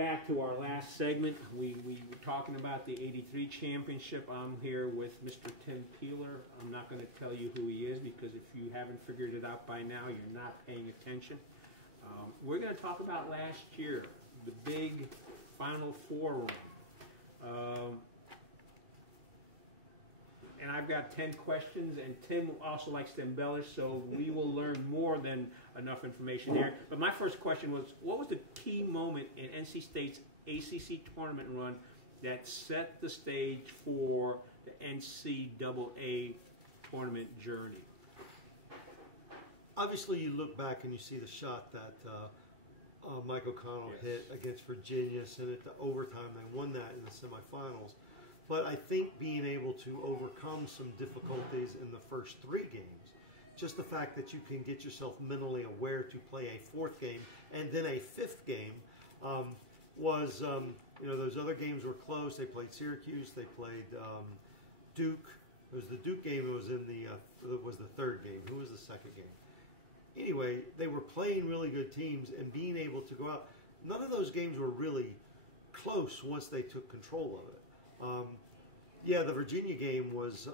back to our last segment. We were talking about the '83 championship. I'm here with Mr. Tim Peeler. I'm not going to tell you who he is because if you haven't figured it out by now, you're not paying attention. We're going to talk about last year, the big Final Four run. And I've got 10 questions, and Tim also likes to embellish, so we will learn more than enough information here. But my first question was, what was the key moment in NC State's ACC tournament run that set the stage for the NCAA tournament journey? Obviously, you look back and you see the shot that Mike O'Connell hit against Virginia, sent it to overtime. They won that in the semifinals. But I think being able to overcome some difficulties in the first 3 games, just the fact that you can get yourself mentally aware to play a 4th game and then a 5th game was, you know, those other games were close. They played Syracuse, they played Duke. It was the Duke game. It was in the 3rd game. Who was the 2nd game? Anyway, they were playing really good teams and being able to go out. None of those games were really close once they took control of it. Yeah, the Virginia game was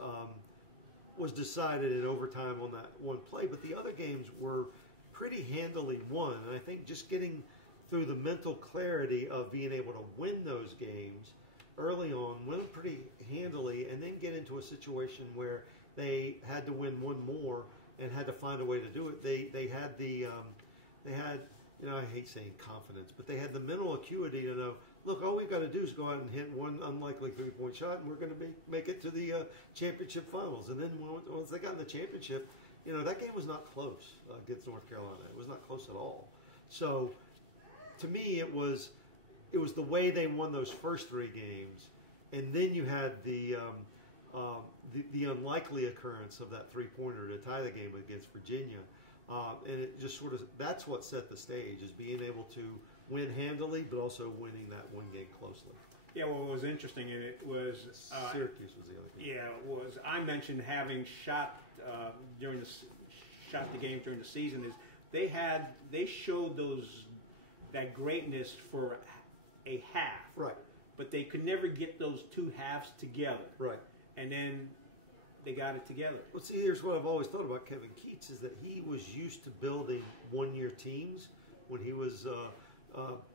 decided in overtime on that one play, but the other games were pretty handily won. And I think just getting through the mental clarity of being able to win those games early on, win them pretty handily, and then get into a situation where they had to win one more and had to find a way to do it. They had you know, I hate saying confidence, but they had the mental acuity to know, look, all we've got to do is go out and hit one unlikely 3-point shot, and we're going to make it to the championship finals. And then once they got in the championship, you know, that game was not close against North Carolina. It was not close at all. So, to me, it was the way they won those first 3 games, and then you had the unlikely occurrence of that 3-pointer to tie the game against Virginia. And it just sort of, that's what set the stage, is being able to win handily, but also winning that one game closely. Yeah, well, what was interesting, and it was Syracuse was the other game. Yeah, it was. I mentioned having shot the game during the season. Is they showed that greatness for a half, right? But they could never get those 2 halves together, right? And then they got it together. Well, see, here's what I've always thought about Kevin Keatts, is that he was used to building one-year teams when he was,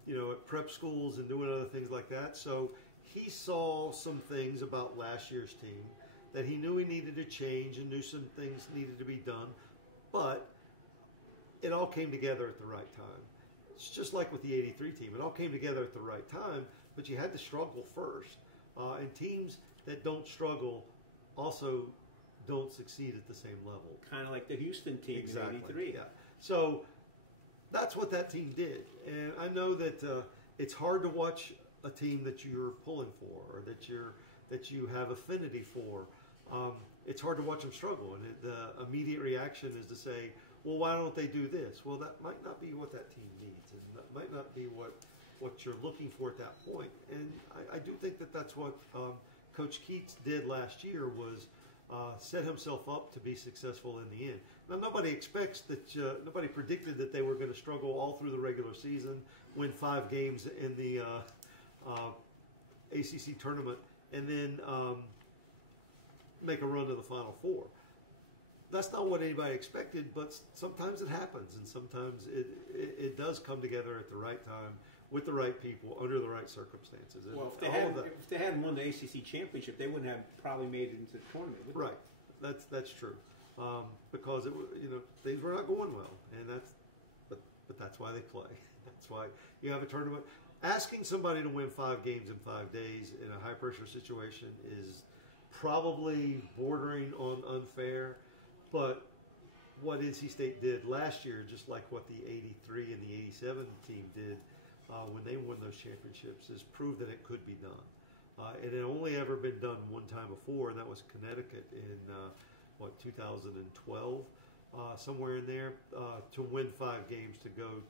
you know, at prep schools and doing other things like that. So he saw some things about last year's team that he knew he needed to change and knew some things needed to be done. But it all came together at the right time. It's just like with the '83 team. It all came together at the right time, but you had to struggle first. And teams that don't struggle also don't succeed at the same level. Kind of like the Houston team exactly. in '83. Yeah. So that's what that team did. And I know that it's hard to watch a team that you're pulling for or that you have affinity for. It's hard to watch them struggle. And the immediate reaction is to say, well, why don't they do this? Well, that might not be what that team needs. And that might not be what you're looking for at that point. And I do think that that's what Coach Keatts did last year, was set himself up to be successful in the end. Now, nobody predicted that they were going to struggle all through the regular season, win 5 games in the ACC tournament, and then make a run to the Final Four. That's not what anybody expected, but sometimes it happens, and sometimes it does come together at the right time, with the right people, under the right circumstances. And well, if they hadn't won the ACC Championship, they wouldn't have probably made it into the tournament, would they? Right. That's true. Because things were not going well, and but that's why they play. That's why you have a tournament. Asking somebody to win 5 games in 5 days in a high pressure situation is probably bordering on unfair. But what NC State did last year, just like what the '83 and the '87 team did when they won those championships, is prove that it could be done. It had only ever been done one time before, and that was Connecticut in 2012, somewhere in there, to win 5 games to go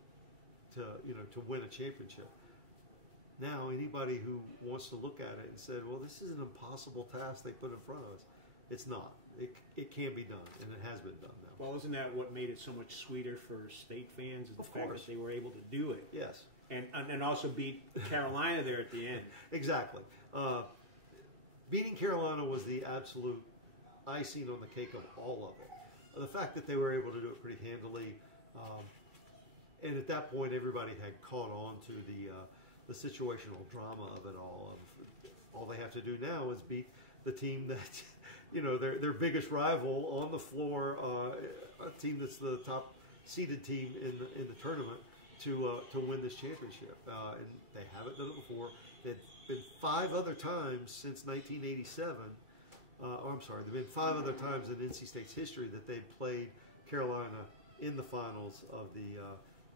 to win a championship. Now, anybody who wants to look at it and said, well, this is an impossible task they put in front of us, it's not. It can be done, and it has been done now. Well, isn't that what made it so much sweeter for state fans, is the fact that they were able to do it? Yes. and also beat Carolina there at the end. Exactly. Beating Carolina was the absolute icing on the cake of all of it. The fact that they were able to do it pretty handily, and at that point everybody had caught on to the situational drama of it all. All they have to do now is beat the team that, their biggest rival on the floor, a team that's the top seeded team in the tournament, to win this championship. And they haven't done it before. There've been 5 other times since 1987. There've been 5 other times in NC State's history that they've played Carolina in the finals of the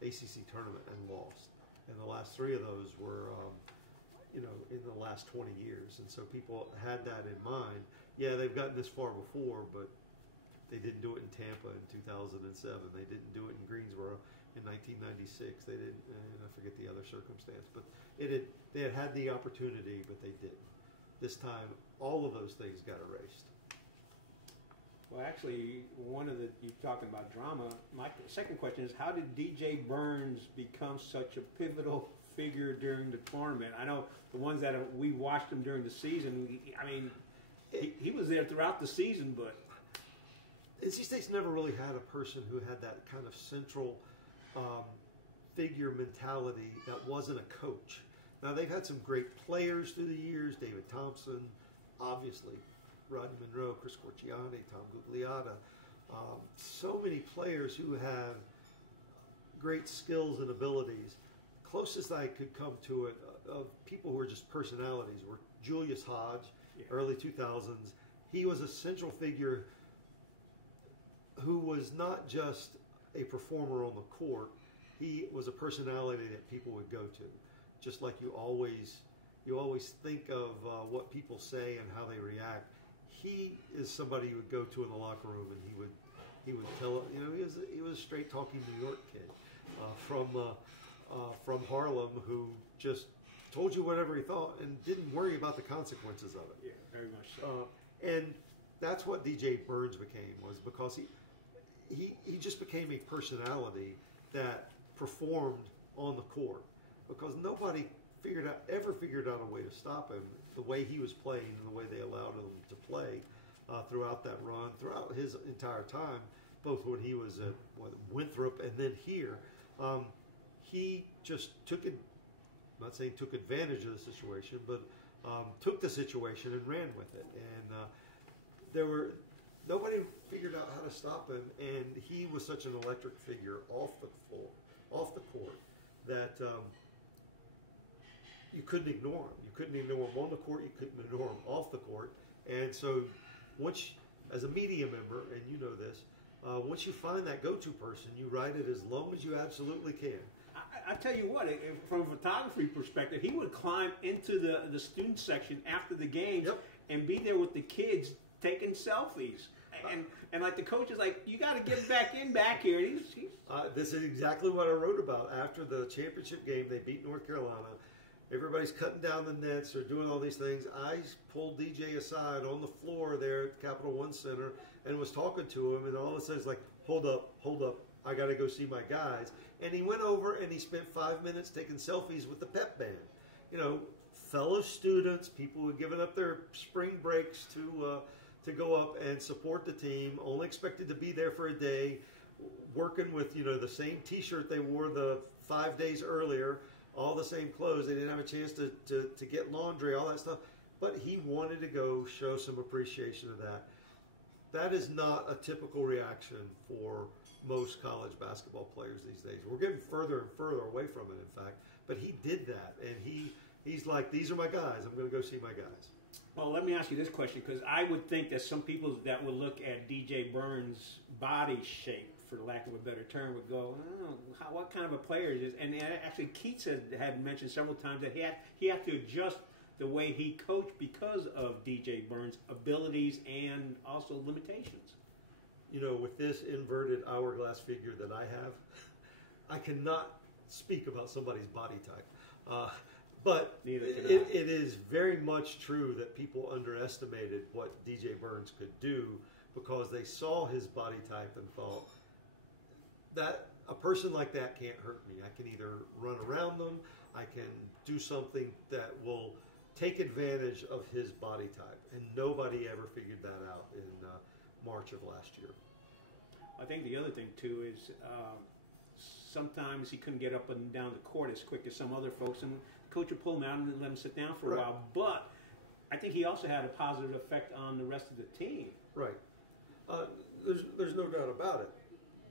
ACC tournament and lost. And the last 3 of those were, in the last 20 years. And so people had that in mind. Yeah, they've gotten this far before, but they didn't do it in Tampa in 2007. They didn't do it in Greensboro in 1996. They didn't, and I forget the other circumstance. But they had the opportunity, but they didn't. This time, all of those things got erased. Well, actually, you're talking about drama. My second question is, how did DJ Burns become such a pivotal figure during the tournament? I know the ones that we watched him during the season, he was there throughout the season, but NC State's never really had a person who had that kind of central figure mentality that wasn't a coach. Now, they've had some great players through the years, David Thompson, obviously, Rodney Monroe, Chris Corciani, Tom Gugliotta, so many players who have great skills and abilities. Closest I could come to it of people who are just personalities were Julius Hodge, early 2000s. He was a central figure who was not just a performer on the court. He was a personality that people would go to. Just like you always think of what people say and how they react. He is somebody you would go to in the locker room, and he would tell. He was a straight talking New York kid from Harlem who just told you whatever he thought and didn't worry about the consequences of it. Yeah, very much so. And that's what DJ Burns became, was because he just became a personality that performed on the court, because nobody ever figured out a way to stop him the way he was playing and the way they allowed him to play throughout that run, throughout his entire time, both when he was at Winthrop and then here. He just I'm not saying took advantage of the situation, but took the situation and ran with it. And nobody figured out how to stop him, and he was such an electric figure off the court, that you couldn't ignore him. You couldn't ignore him on the court. You couldn't ignore him off the court. And so, as a media member, and you know this, once you find that go-to person, you ride it as long as you absolutely can. I tell you what, from a photography perspective, he would climb into the student section after the games and be there with the kids taking selfies. And like the coach is like, you got to get back here. This is exactly what I wrote about. After the championship game, they beat North Carolina. Everybody's cutting down the nets. They're doing all these things. I pulled DJ aside on the floor there at Capital One Center and was talking to him. And all of a sudden, it's like, hold up. I got to go see my guys. And he went over and he spent 5 minutes taking selfies with the pep band. Fellow students, people who had given up their spring breaks to go up and support the team, only expected to be there for a day, working with, the same T-shirt they wore the 5 days earlier, all the same clothes. They didn't have a chance to get laundry, all that stuff. But he wanted to go show some appreciation of that. That is not a typical reaction for most college basketball players these days. We're getting further and further away from it, in fact. But he did that, and he's like, these are my guys. I'm going to go see my guys. Well, let me ask you this question, because I would think that some people that would look at DJ Burns' body shape, for lack of a better term, would go, what kind of a player is this? And actually, Keatts had mentioned several times that he had to adjust the way he coached because of DJ Burns' abilities and also limitations. With this inverted hourglass figure that I have, I cannot speak about somebody's body type. But it is very much true that people underestimated what DJ Burns could do because they saw his body type and thought, a person like that can't hurt me. I can either run around them, I can do something that will take advantage of his body type, and nobody ever figured that out in March of last year. I think the other thing too is sometimes he couldn't get up and down the court as quick as some other folks, and the coach would pull him out and let him sit down for a while. But I think he also had a positive effect on the rest of the team. Right. There's no doubt about it.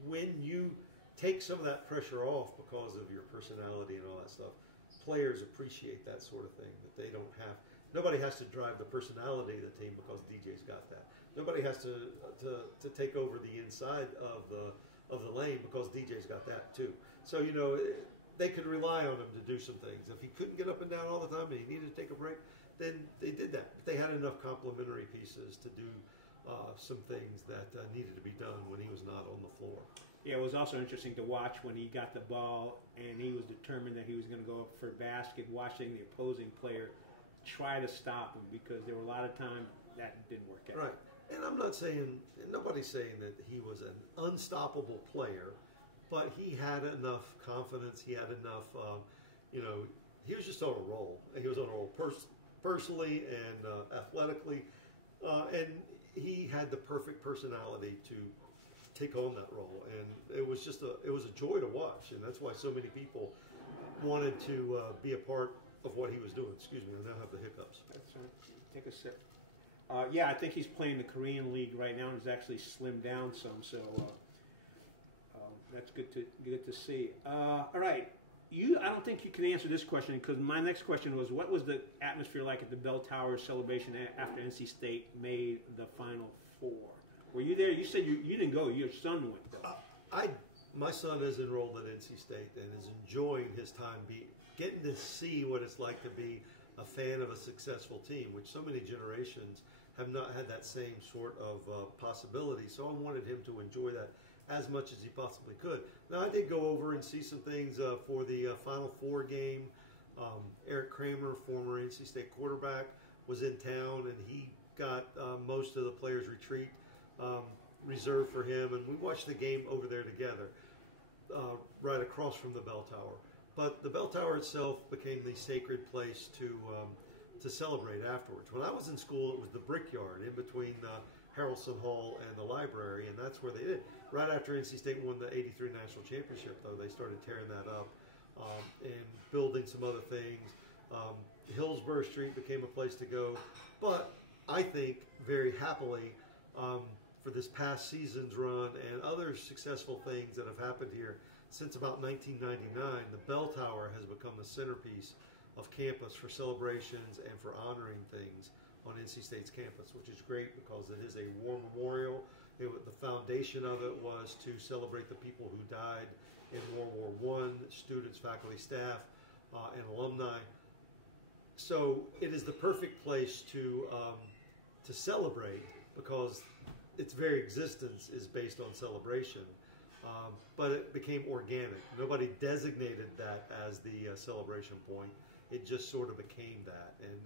When you take some of that pressure off because of your personality and all that stuff, players appreciate that sort of thing, that they don't have. Nobody has to drive the personality of the team because DJ's got that. Nobody has to take over the inside of the lane because DJ's got that too. So, you know, they could rely on him to do some things. If he couldn't get up and down all the time and he needed to take a break, then they did that. But they had enough complementary pieces to do some things that needed to be done when he was not on the floor. Yeah, it was also interesting to watch when he got the ball and he was determined that he was going to go up for basket, watching the opposing player try to stop him, because there were a lot of times that didn't work out. Right. And I'm not saying, and nobody's saying that he was an unstoppable player, but he had enough confidence. He had enough, you know, he was just on a roll. He was on a roll personally and athletically, and he had the perfect personality to take on that role. And it was just it was a joy to watch, and that's why so many people wanted to be a part of what he was doing. Excuse me, I now have the hiccups. That's right. Take a sip. Yeah, I think he's playing the Korean League right now and has actually slimmed down some, so that's good to see. All right, I don't think you can answer this question, because my next question was, what was the atmosphere like at the Bell Tower celebration after NC State made the Final Four? Were you there? You said you didn't go. Your son went, though. My son is enrolled at NC State and is enjoying his time getting to see what it's like to be a fan of a successful team, which so many generations have not had that same sort of possibility. So I wanted him to enjoy that as much as he possibly could. Now, I did go over and see some things for the Final Four game. Eric Kramer, former NC State quarterback, was in town, and he got most of the players' retreat reserved for him, and we watched the game over there together, right across from the Bell Tower. But the Bell Tower itself became the sacred place to celebrate afterwards. When I was in school, it was the Brickyard in between Harrelson Hall and the library, and that's where they did. Right after NC State won the '83 National Championship, though, they started tearing that up and building some other things. Hillsborough Street became a place to go. But I think, very happily, for this past season's run and other successful things that have happened here since about 1999, the Bell Tower has become the centerpiece of campus for celebrations and for honoring things on NC State's campus, which is great because it is a war memorial. The foundation of it was to celebrate the people who died in World War I, students, faculty, staff, and alumni. So it is the perfect place to celebrate, because its very existence is based on celebration. But it became organic. Nobody designated that as the celebration point. It just sort of became that, and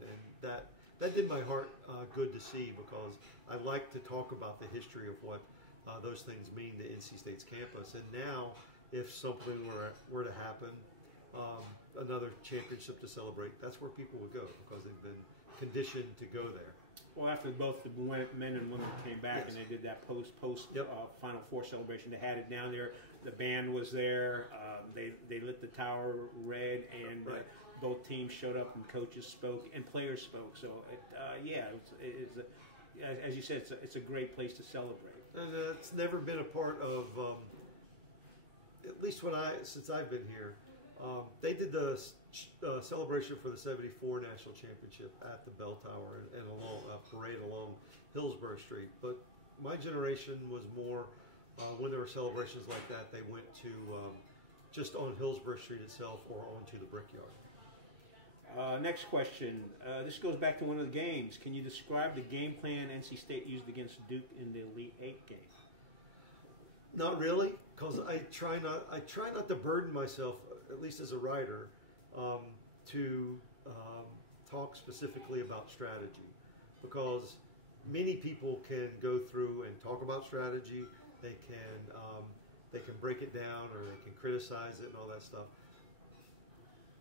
that did my heart good to see, because I like to talk about the history of what those things mean to NC State's campus. And now, if something were to happen, another championship to celebrate, that's where people would go, because they've been conditioned to go there. Well, after both the men and women came back, yes, and they did that post Final Four celebration, they had it down there. The band was there. They lit the tower red, and right, both teams showed up, and coaches spoke, and players spoke. So, as you said, it's a great place to celebrate. And it's never been a part of, at least since I've been here, they did the celebration for the '74 National Championship at the Bell Tower and along a parade along Hillsborough Street. But my generation was more, when there were celebrations like that, they went to just on Hillsborough Street itself or onto the Brickyard. Next question. This goes back to one of the games. Can you describe the game plan NC State used against Duke in the Elite Eight game? Not really, because I try not to burden myself, at least as a writer, to talk specifically about strategy, because many people can go through and talk about strategy. They can they can break it down or they can criticize it and all that stuff.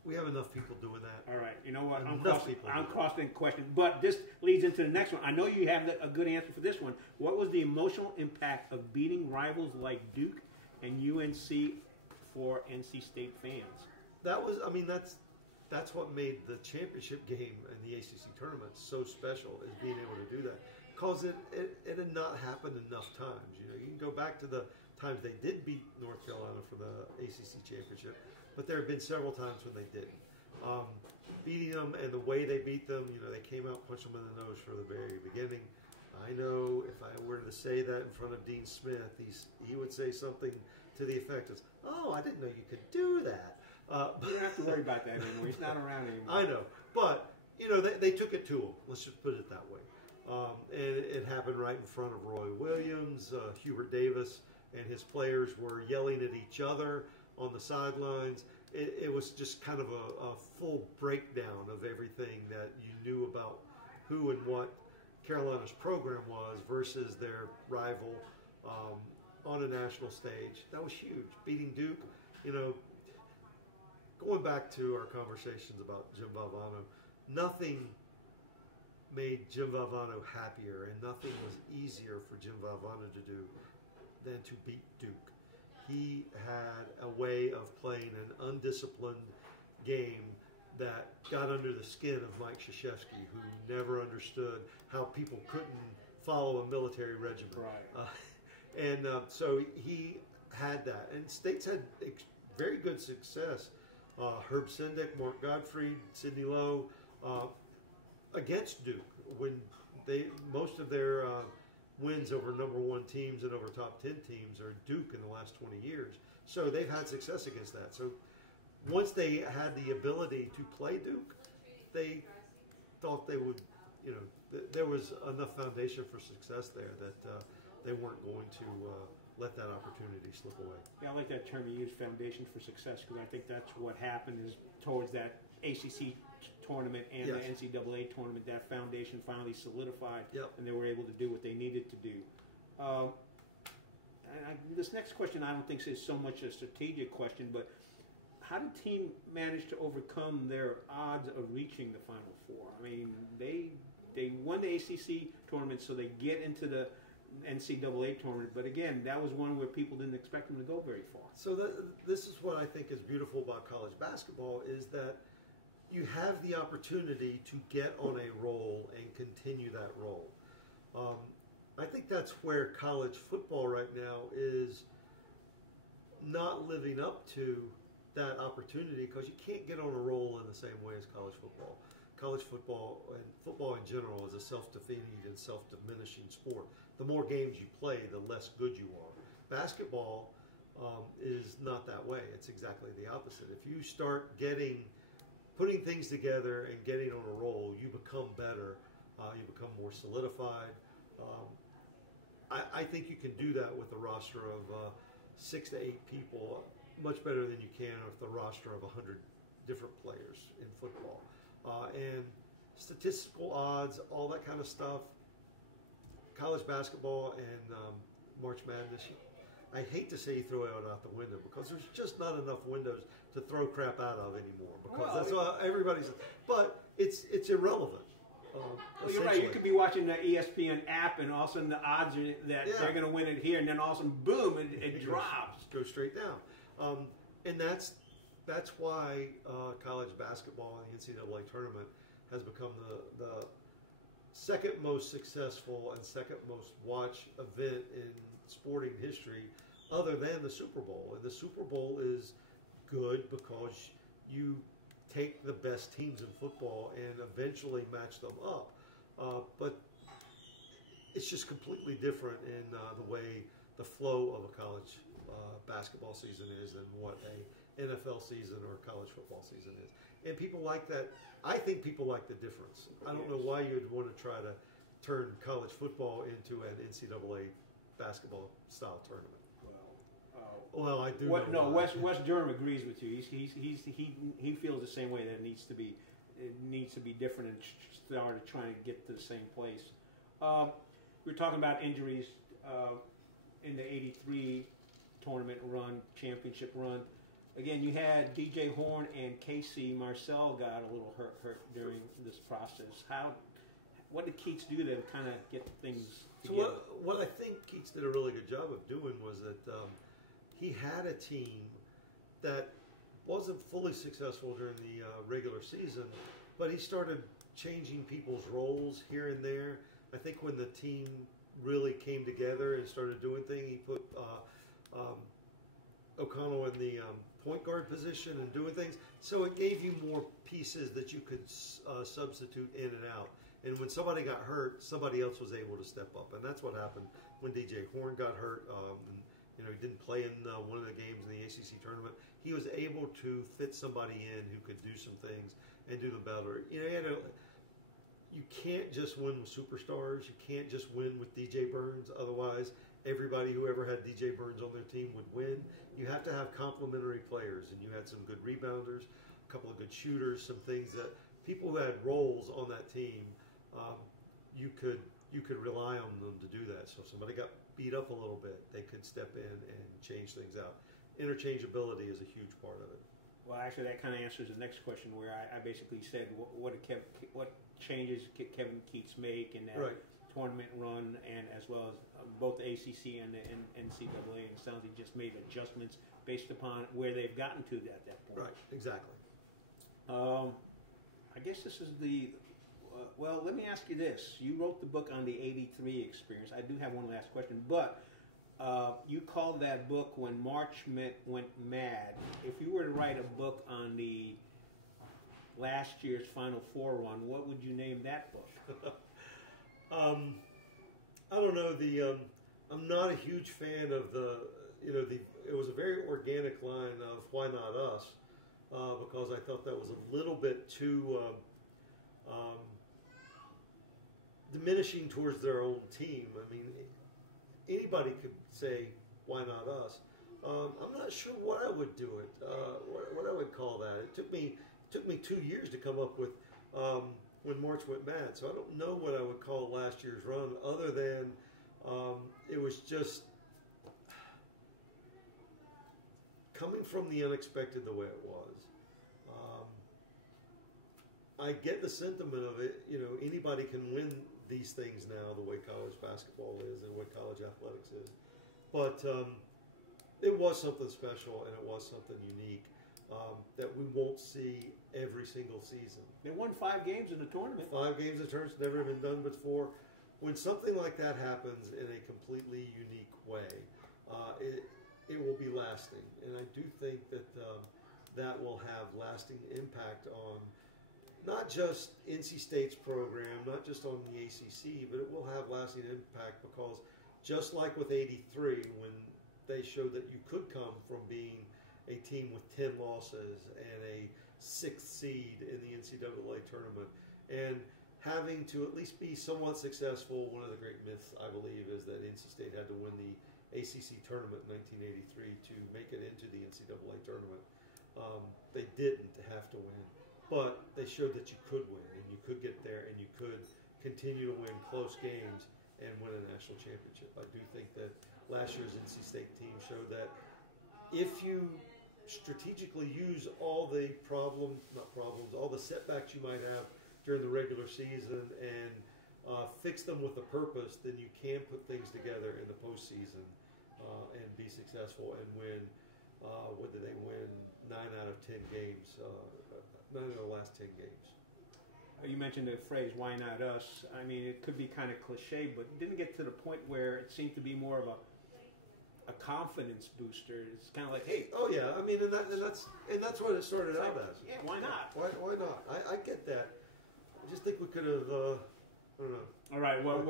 We have enough people doing that. All right, you know what? I'm Enough crossing question, but this leads into the next one. I know you have a good answer for this one. What was the emotional impact of beating rivals like Duke and UNC for NC State fans? That was, I mean, that's what made the championship game and the ACC tournament so special, is being able to do that. Because it had not happened enough times. You know, you can go back to the times they did beat North Carolina for the ACC championship, but there have been several times when they didn't. Beating them and the way they beat them, you know, they came out, punched them in the nose for the very beginning. I know if I were to say that in front of Dean Smith, he would say something to the effect of, "Oh, I didn't know you could do that." You don't have to worry about that anymore. He's not around anymore. I know, but you know they took it to him. Let's just put it that way. And it happened right in front of Roy Williams, Hubert Davis, and his players were yelling at each other on the sidelines. It was just kind of a full breakdown of everything that you knew about who and what Carolina's program was versus their rival on a national stage. That was huge. Beating Duke, you know, going back to our conversations about Jim Valvano, nothing made Jim Valvano happier and nothing was easier for Jim Valvano to do than to beat Duke. He had a way of playing an undisciplined game that got under the skin of Mike Krzyzewski, who never understood how people couldn't follow a military regiment. Right. So he had that. And states had very good success. Herb Sindick, Mark Gottfried, Sidney Lowe, against Duke when most of their wins over number 1 teams and over top 10 teams are Duke in the last 20 years. So they've had success against that. So once they had the ability to play Duke, they thought they would, you know, there was enough foundation for success there that they weren't going to let that opportunity slip away. Yeah, I like that term you use, foundation for success, because I think that's what happened is towards that ACC tournament and the NCAA tournament, that foundation finally solidified, and they were able to do what they needed to do. This next question I don't think is so much a strategic question, but how did team manage to overcome their odds of reaching the Final Four? I mean, they won the ACC tournament, so they get into the NCAA tournament, but again, that was one where people didn't expect them to go very far. So this is what I think is beautiful about college basketball, is that you have the opportunity to get on a roll and continue that roll. I think that's where college football right now is not living up to that opportunity, because you can't get on a roll in the same way as college football. College football and football in general is a self-defeating and self-diminishing sport. The more games you play, the less good you are. Basketball is not that way. It's exactly the opposite. If you start putting things together and getting on a roll, you become better. You become more solidified. I think you can do that with a roster of 6 to 8 people much better than you can with the roster of 100 different players in football. And statistical odds, all that kind of stuff. College basketball and March Madness, I hate to say you throw it out the window, because there's just not enough windows to throw crap out of anymore, because that's what everybody says. But it's irrelevant. Well, you're right. You could be watching the ESPN app, and all of a sudden the odds are that they're going to win it here, and then all of a sudden, boom, it drops. Goes straight down. And that's why college basketball and the NCAA tournament has become the second most successful and second most watched event in sporting history, other than the Super Bowl. And the Super Bowl is good because you take the best teams in football and eventually match them up. But it's just completely different in the way the flow of a college basketball season is than what a NFL season or college football season is. And people like that. I think people like the difference. I don't know why you'd want to try to turn college football into an NCAA basketball style tournament. Well, I do. Wes Durham agrees with you. He feels the same way, that it needs to be different and start trying to get to the same place. We're talking about injuries in the '83 tournament run, championship run. Again, you had DJ Horn and Casey Marcel got a little hurt during this process. What did Keatts do to kind of get things together? So what I think Keatts did a really good job of doing was that he had a team that wasn't fully successful during the regular season, but he started changing people's roles here and there. I think when the team really came together and started doing things, he put O'Connell in the point guard position and doing things. So it gave you more pieces that you could substitute in and out. And when somebody got hurt, somebody else was able to step up. And that's what happened when DJ Horn got hurt. He didn't play in one of the games in the ACC tournament. He was able to fit somebody in who could do some things and do them better. You can't just win with superstars. You can't just win with DJ Burns. Otherwise, everybody who ever had DJ Burns on their team would win. You have to have complementary players, and you had some good rebounders, a couple of good shooters, some things that people who had roles on that team, you could rely on them to do that. So if somebody got beat up a little bit, they could step in and change things out. Interchangeability is a huge part of it. Well, actually, that kind of answers the next question, where I basically said, what changes did Kevin Keatts make in that tournament run, and as well as both the ACC and the NCAA? And it sounds like he just made adjustments based upon where they've gotten to at that point. Right, exactly. I guess this is well, let me ask you this. You wrote the book on the '83 experience. I do have one last question, but you called that book When March Went Mad. If you were to write a book on the last year's Final Four run, what would you name that book? I don't know. I'm not a huge fan of it was a very organic line of "Why Not Us," because I thought that was a little bit too diminishing towards their own team. I mean, anybody could say, "Why not us?" I'm not sure what I would do it. What I would call that. It took me 2 years to come up with When March Went Mad. So I don't know what I would call last year's run, other than it was just coming from the unexpected the way it was. I get the sentiment of it. Anybody can win these things now, the way college basketball is and the way college athletics is. But it was something special, and it was something unique that we won't see every single season. They won 5 games in the tournament. 5 games in the tournament's never been done before. When something like that happens in a completely unique way, it will be lasting. And I do think that that will have lasting impact on not just NC State's program, not just on the ACC, but it will have lasting impact because just like with '83, when they showed that you could come from being a team with 10 losses and a 6th seed in the NCAA tournament and having to at least be somewhat successful. One of the great myths, I believe, is that NC State had to win the ACC tournament in 1983 to make it into the NCAA tournament. They didn't have to win, but they showed that you could win, and you could get there, and you could continue to win close games and win a national championship. I do think that last year's NC State team showed that if you strategically use all the all the setbacks you might have during the regular season and fix them with a purpose, then you can put things together in the postseason and be successful and win. What did they win? 9 out of 10 games. 9 of the last 10 games. You mentioned the phrase "Why not us?" I mean, it could be kind of cliche, but it didn't get to the point where it seemed to be more of a confidence booster. It's kind of like, hey. Oh yeah, I mean, and that's what it started out as. Yeah, why not? Why not? I get that. I just think we could have. I don't know. All right. Well,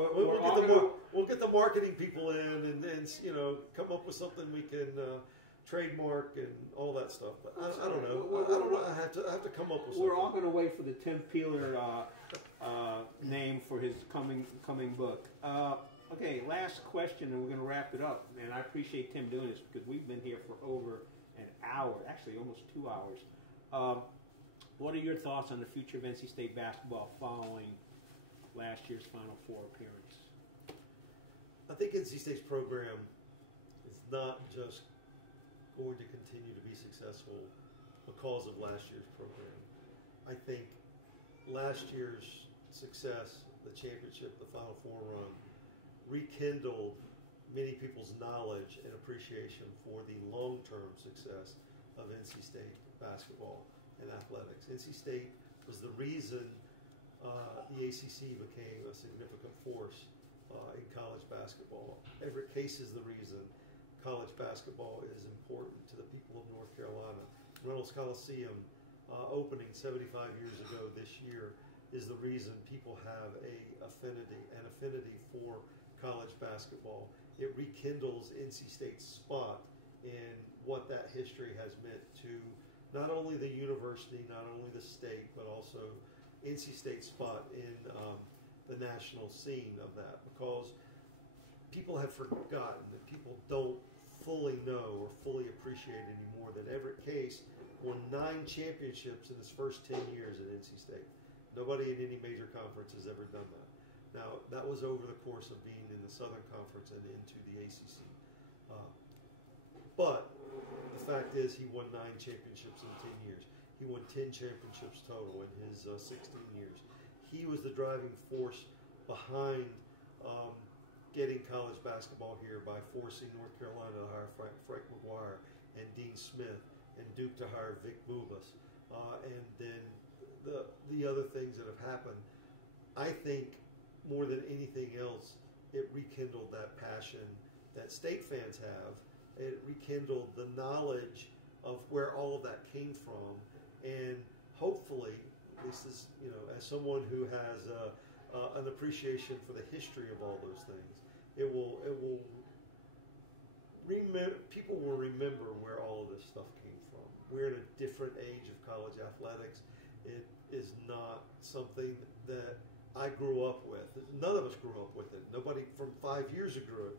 we'll get the marketing people in and come up with something we can trademark and all that stuff. But I don't know. I don't know. I have to come up with something. We're all going to wait for the Tim Peeler name for his coming book. Okay, last question, and we're going to wrap it up. And I appreciate Tim doing this because we've been here for over an hour, actually almost 2 hours. What are your thoughts on the future of NC State basketball following last year's Final Four appearance? I think NC State's program is not just going to continue to be successful because of last year's program. I think last year's success, the championship, the Final Four run, rekindled many people's knowledge and appreciation for the long-term success of NC State basketball and athletics. NC State was the reason the ACC became a significant force in college basketball. Everett Case is the reason college basketball is important to the people of North Carolina. Reynolds Coliseum opening 75 years ago this year is the reason people have an affinity for college basketball. It rekindles NC State's spot in what that history has meant to not only the university, not only the state, but also NC State's spot in the national scene of that, because people have forgotten that people don't fully know or fully appreciate anymore that Everett Case won 9 championships in his first 10 years at NC State. Nobody in any major conference has ever done that. Now, that was over the course of being in the Southern Conference and into the ACC. But the fact is he won 9 championships in 10 years. He won 10 championships total in his 16 years. He was the driving force behind getting college basketball here by forcing North Carolina to hire Frank McGuire and Dean Smith, and Duke to hire Vic Bubas. And then the other things that have happened, I think more than anything else, it rekindled that passion that state fans have. It rekindled the knowledge of where all of that came from, and hopefully, at least as someone who has an appreciation for the history of all those things, people will remember where all of this stuff came from. We're in a different age of college athletics. It is not something that I grew up with. None of us grew up with it. Nobody from 5 years ago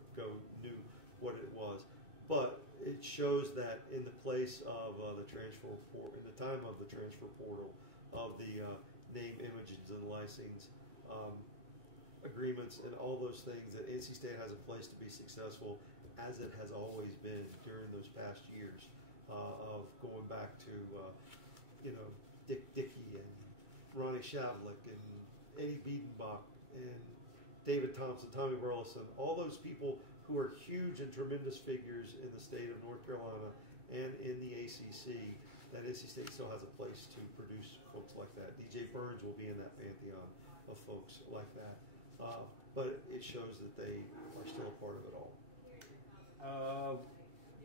knew what it was. But it shows that in the place of the transfer portal, in the time of the transfer portal, of the name, images, and licensing agreements and all those things that NC State has in place to be successful, as it has always been during those past years, of going back to Dick Dickey and Ronnie Shavlik and Eddie Biedenbach and David Thompson, Tommy Burleson, all those people who are huge and tremendous figures in the state of North Carolina and in the ACC, that NC State still has a place to produce folks like that. DJ Burns will be in that pantheon of folks like that. But it shows that they are still a part of it all.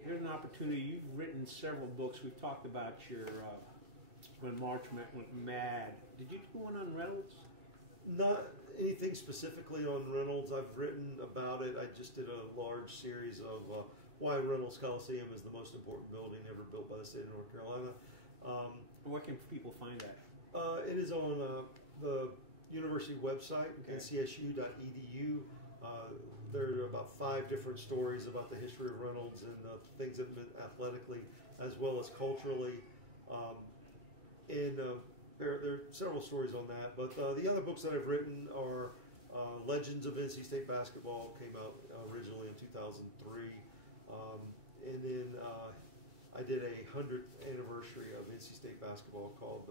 Here's an opportunity. You've written several books. We've talked about your When March Went Mad. Did you do one on Reynolds? Not anything specifically on Reynolds. I've written about it. I just did a large series of why Reynolds Coliseum is the most important building ever built by the state of North Carolina. Where can people find that? It is on the university website, okay. ncsu.edu. There are about 5 different stories about the history of Reynolds and things that meant athletically as well as culturally. There are several stories on that, but the other books that I've written are Legends of NC State Basketball, came out originally in 2003, and then I did a 100th anniversary of NC State basketball called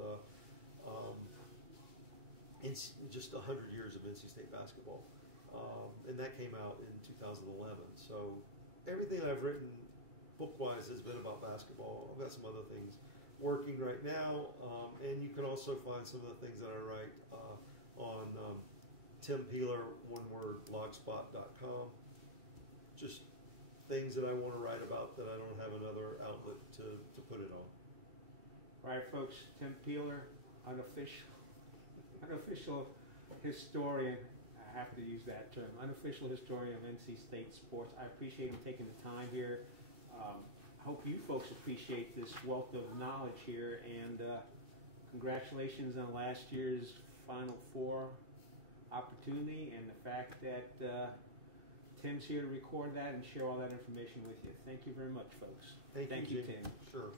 just 100 years of NC State basketball, and that came out in 2011. So everything I've written book-wise has been about basketball. I've got some other things working right now, and you can also find some of the things that I write on Tim Peeler, oneword.blogspot.com. Just things that I want to write about that I don't have another outlet to put it on. All right, folks, Tim Peeler, unofficial historian. I have to use that term, unofficial historian of NC State sports. I appreciate him taking the time here. I hope you folks appreciate this wealth of knowledge here, and congratulations on last year's Final Four opportunity and the fact that Tim's here to record that and share all that information with you. Thank you very much, folks. Thank you, Tim. Sure.